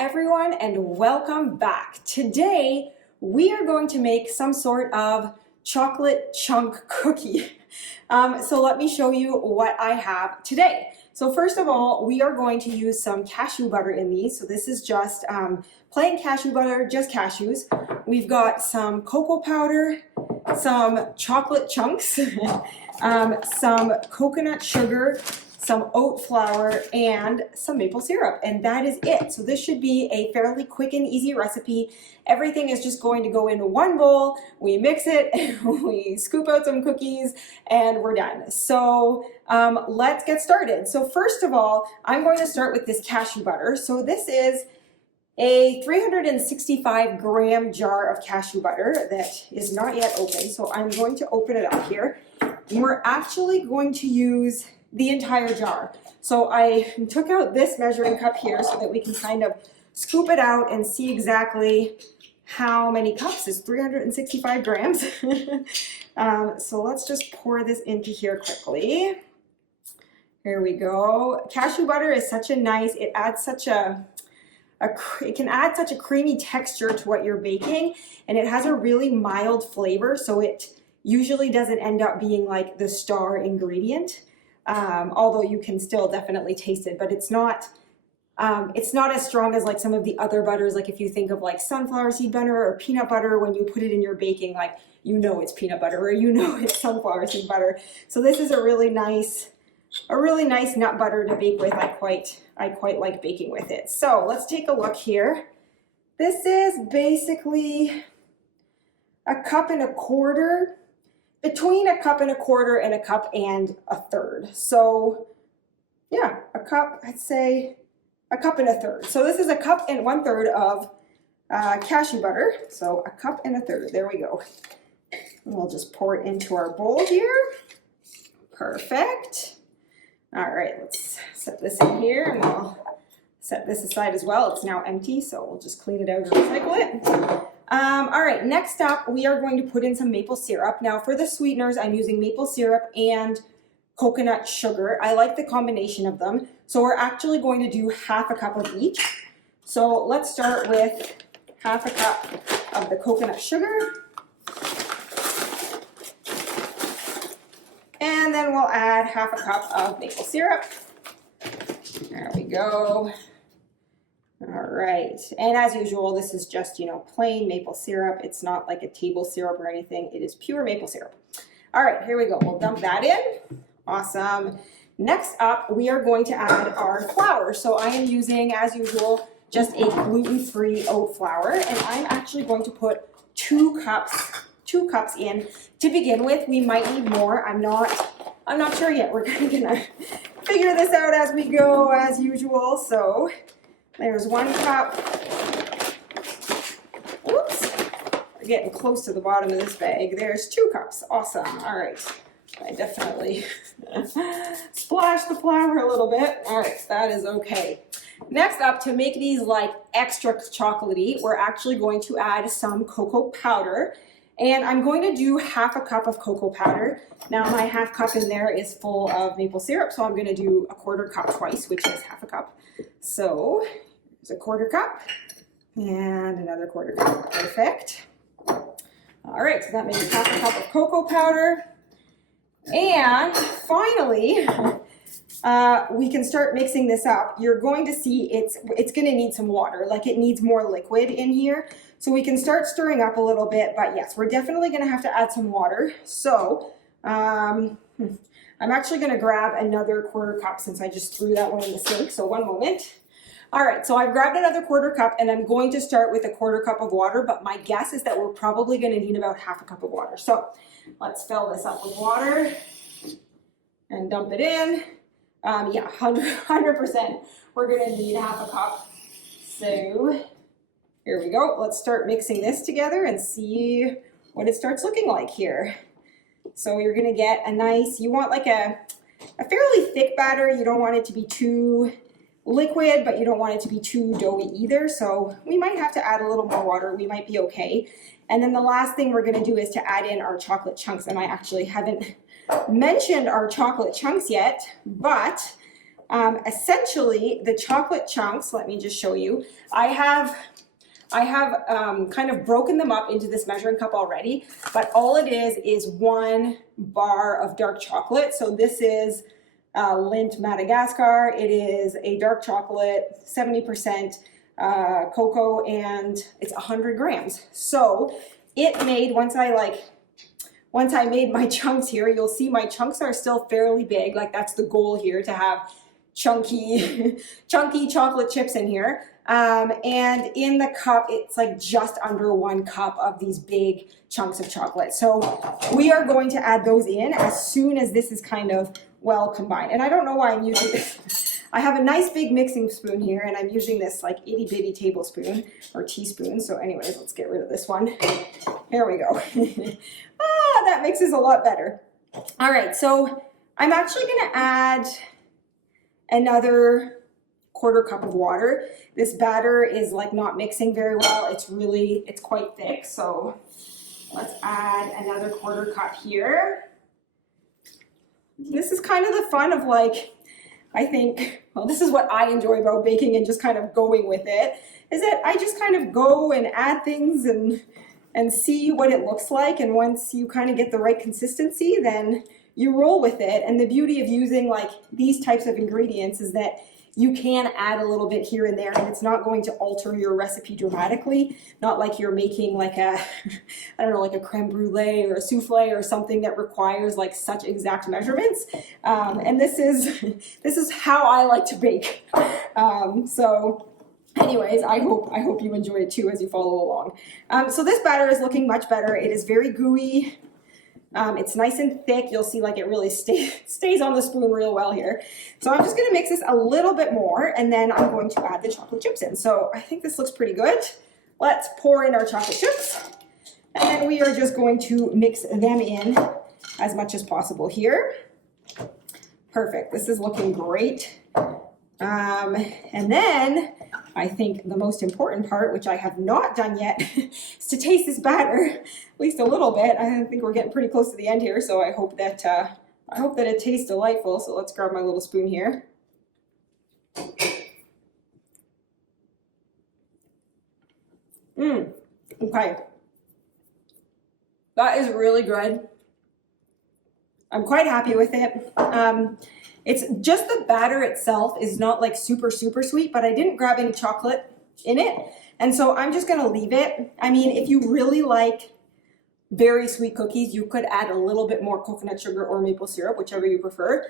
everyone, and welcome back. Today we are going to make some sort of chocolate chunk cookie. So let me show you what I have today. So first of all, we are going to use some cashew butter in these. So this is just plain cashew butter, just cashews. We've got some cocoa powder, some chocolate chunks, some coconut sugar, some oat flour, and some maple syrup, and that is it. So this should be a fairly quick and easy recipe. Everything is just going to go into one bowl. We mix it, we scoop out some cookies, and we're done. So let's get started. So first of all, I'm going to start with this cashew butter. So this is a 365 gram jar of cashew butter that is not yet open. So I'm going to open it up here. And we're actually going to use the entire jar. So I took out this measuring cup here so that we can kind of scoop it out and see exactly how many cups is 365 grams. So let's just pour this into here quickly. Here we go. Cashew butter is such a nice, it adds such it can add such a creamy texture to what you're baking, and it has a really mild flavor, so it usually doesn't end up being like the star ingredient. Although you can still definitely taste it, but it's not as strong as like some of the other butters. Like if you think of like sunflower seed butter or peanut butter, when you put it in your baking, like you know it's peanut butter or you know it's sunflower seed butter. So this is a really nice nut butter to bake with. I quite like baking with it. So let's take a look here. This is basically a cup and a quarter. Between a cup and a quarter and a cup and a third. So yeah, a cup, I'd say a cup and a third. So this is a cup and 1/3 of cashew butter. So a cup and a third, there we go. And we'll just pour it into our bowl here. Perfect. All right, let's set this in here and we'll set this aside as well. It's now empty, so we'll just clean it out and recycle it. All right, next up, we are going to put in some maple syrup. Now for the sweeteners, I'm using maple syrup and coconut sugar. I like the combination of them. So we're actually going to do half a cup of each. So let's start with half a cup of the coconut sugar. And then we'll add half a cup of maple syrup. There we go. All right, and as usual, this is just, plain maple syrup. It's not like a table syrup or anything. It is pure maple syrup. All right, here we go. We'll dump that in. Awesome. Next up, we are going to add our flour. So I am using, as usual, just a gluten-free oat flour, and I'm actually going to put 2 cups in to begin with. We might need more. I'm not sure yet. We're kind of gonna figure this out as we go, as usual. So there's 1 cup. Oops, we're getting close to the bottom of this bag. There's 2 cups. Awesome. All right. I definitely splashed the flour a little bit. All right, that is okay. Next up, to make these like extra chocolatey, we're actually going to add some cocoa powder. And I'm going to do half a cup of cocoa powder. Now my half cup in there is full of maple syrup, so I'm going to do a 1/4 cup twice, which is half a cup. So there's a 1/4 cup and another 1/4 cup. Perfect. All right, so that makes half a cup of cocoa powder. And finally, we can start mixing this up. You're going to see it's going to need some water, like it needs more liquid in here. So we can start stirring up a little bit, but yes, we're definitely going to have to add some water. So I'm actually going to grab another 1/4 cup since I just threw that one in the sink. So one moment. All right, so I've grabbed another 1/4 cup and I'm going to start with a 1/4 cup of water, but my guess is that we're probably going to need about half a cup of water. So let's fill this up with water and dump it in. Yeah, 100%. We're going to need half a cup. So here we go. Let's start mixing this together and see what it starts looking like here. So you're going to get a nice, you want like a fairly thick batter. You don't want it to be too liquid, but you don't want it to be too doughy either. So we might have to add a little more water. We might be okay. And then the last thing we're going to do is to add in our chocolate chunks. And I actually haven't mentioned our chocolate chunks yet, but Essentially, the chocolate chunks, let me just show you. I have kind of broken them up into this measuring cup already, but all it is 1 bar of dark chocolate. So this is Lindt Madagascar. It is a dark chocolate, 70% cocoa, and it's 100 grams. So it made, once I made my chunks here, you'll see my chunks are still fairly big. Like that's the goal here, to have chunky chocolate chips in here. And in the cup, it's like just under 1 cup of these big chunks of chocolate. So we are going to add those in as soon as this is kind of well combined. And I don't know why I'm using this. I have a nice big mixing spoon here, and I'm using this like itty bitty tablespoon or teaspoon. So anyways, let's get rid of this one. Here we go. That mixes a lot better. All right, so I'm actually gonna add another 1/4 cup of water. This batter is like not mixing very well. It's quite thick. So let's add another 1/4 cup here. This is kind of the fun of like, I think, well, this is what I enjoy about baking and just kind of going with it, is that I just kind of go and add things and see what it looks like. And once you kind of get the right consistency, then you roll with it. And the beauty of using like these types of ingredients is that you can add a little bit here and there, and it's not going to alter your recipe dramatically. Not like you're making like a, I don't know, like a creme brulee or a souffle or something that requires like such exact measurements. And this is how I like to bake. So anyways, I hope you enjoy it too as you follow along. So this batter is looking much better. It is very gooey. It's nice and thick. You'll see like it really stays on the spoon real well here. So I'm just going to mix this a little bit more, and then I'm going to add the chocolate chips in. So I think this looks pretty good. Let's pour in our chocolate chips, and then we are just going to mix them in as much as possible here. Perfect. This is looking great. And then I think the most important part, which I have not done yet, is to taste this batter, at least a little bit. I think we're getting pretty close to the end here, so I hope that it tastes delightful. So let's grab my little spoon here. Okay. That is really good. I'm quite happy with it. It's just the batter itself is not like super sweet, but I didn't grab any chocolate in it. And so I'm just gonna leave it. I mean, if you really like very sweet cookies, you could add a little bit more coconut sugar or maple syrup, whichever you prefer.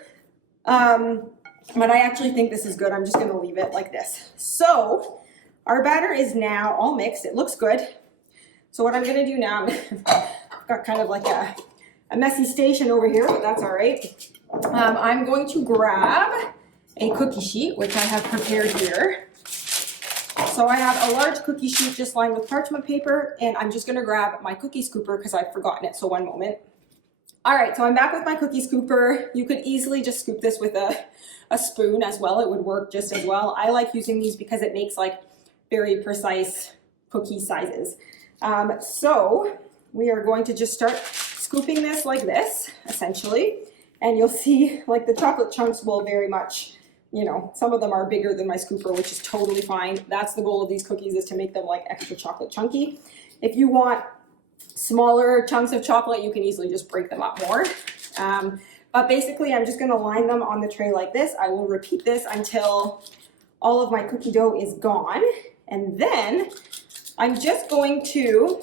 But I actually think this is good. I'm just gonna leave it like this. So our batter is now all mixed. It looks good. So what I'm gonna do now, I've got kind of like a messy station over here, but that's all right. I'm going to grab a cookie sheet, which I have prepared here. So I have a large cookie sheet just lined with parchment paper, and I'm just gonna grab my cookie scooper because I've forgotten it, so one moment. All right, so I'm back with my cookie scooper. You could easily just scoop this with a spoon as well. It would work just as well. I like using these because it makes like very precise cookie sizes. So we are going to just start scooping this like this, essentially. And you'll see like the chocolate chunks will very much, you know, some of them are bigger than my scooper, which is totally fine. That's the goal of these cookies, is to make them like extra chocolate chunky. If you want smaller chunks of chocolate, you can easily just break them up more. But basically, I'm just gonna line them on the tray like this. I will repeat this until all of my cookie dough is gone. And then I'm just going to,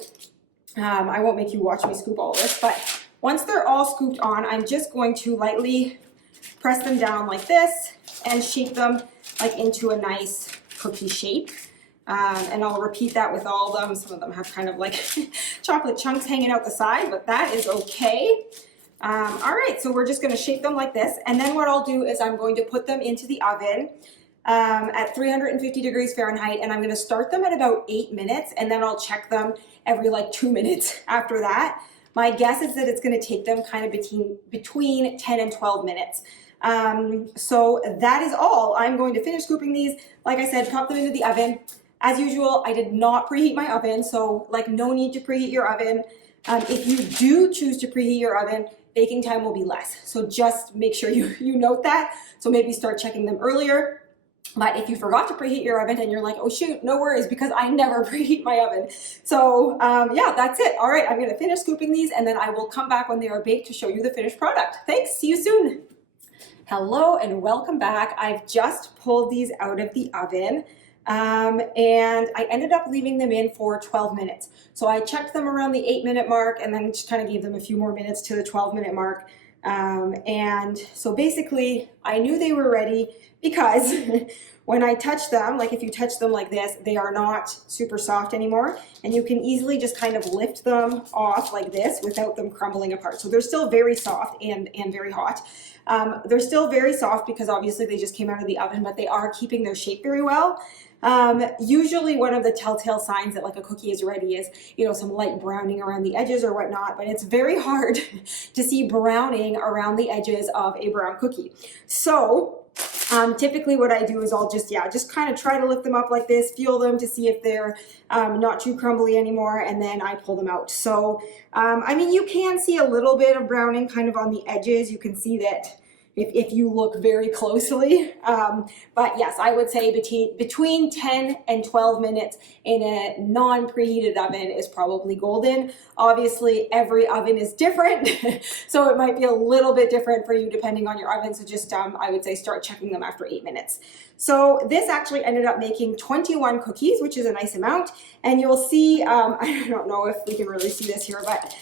I won't make you watch me scoop all of this, but once they're all scooped on, I'm just going to lightly press them down like this and shape them like into a nice cookie shape. And I'll repeat that with all of them. Some of them have kind of like chocolate chunks hanging out the side, but that is okay. All right, so we're just gonna shape them like this. And then what I'll do is I'm going to put them into the oven at 350 degrees Fahrenheit, and I'm gonna start them at about 8 minutes, and then I'll check them every like 2 minutes after that. My guess is that it's going to take them kind of between 10 and 12 minutes. So that is all. I'm going to finish scooping these. Like I said, pop them into the oven. As usual, I did not preheat my oven, so like no need to preheat your oven. If you do choose to preheat your oven, baking time will be less. So just make sure you note that. So maybe start checking them earlier. But if you forgot to preheat your oven and you're like, oh shoot, no worries, because I never preheat my oven. So yeah, that's it. All right, I'm gonna finish scooping these and then I will come back when they are baked to show you the finished product. Thanks, see you soon. Hello and welcome back. I've just pulled these out of the oven. And I ended up leaving them in for 12 minutes. So I checked them around the 8-minute mark and then just kind of gave them a few more minutes to the 12-minute mark. And so basically I knew they were ready because when I touch them, like if you touch them like this, they are not super soft anymore. And you can easily just kind of lift them off like this without them crumbling apart. So they're still very soft and very hot. They're still very soft because obviously they just came out of the oven, but they are keeping their shape very well. Usually one of the telltale signs that like a cookie is ready is, you know, some light browning around the edges or whatnot, but it's very hard to see browning around the edges of a brown cookie. So typically what I do is I'll just kind of try to lift them up like this, feel them to see if they're not too crumbly anymore, and then I pull them out. So, I mean, you can see a little bit of browning kind of on the edges. You can see that if you look very closely. But yes, I would say between 10 and 12 minutes in a non-preheated oven is probably golden. Obviously, every oven is different, so it might be a little bit different for you depending on your oven. So just, I would say start checking them after 8 minutes. So this actually ended up making 21 cookies, which is a nice amount. And you'll see, I don't know if we can really see this here, but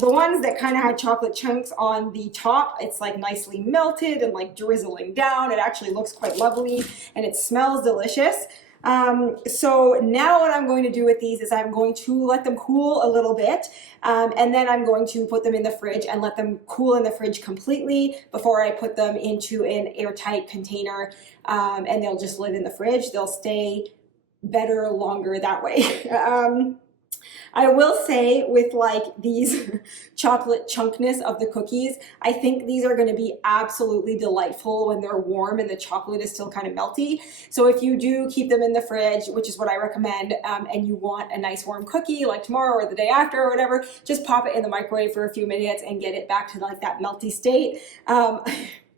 the ones that kind of had chocolate chunks on the top, it's like nicely melted and like drizzling down. It actually looks quite lovely and it smells delicious. So now what I'm going to do with these is I'm going to let them cool a little bit, and then I'm going to put them in the fridge and let them cool in the fridge completely before I put them into an airtight container, and they'll just live in the fridge. They'll stay better longer that way. I will say with like these chocolate chunkness of the cookies, I think these are going to be absolutely delightful when they're warm and the chocolate is still kind of melty. So if you do keep them in the fridge, which is what I recommend, and you want a nice warm cookie like tomorrow or the day after or whatever, just pop it in the microwave for a few minutes and get it back to like that melty state.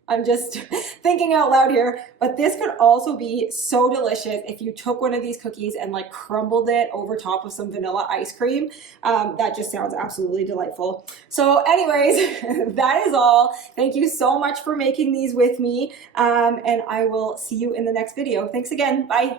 I'm just thinking out loud here, but this could also be so delicious if you took one of these cookies and like crumbled it over top of some vanilla ice cream. That just sounds absolutely delightful. So anyways, that is all. Thank you so much for making these with me, and I will see you in the next video. Thanks again. Bye.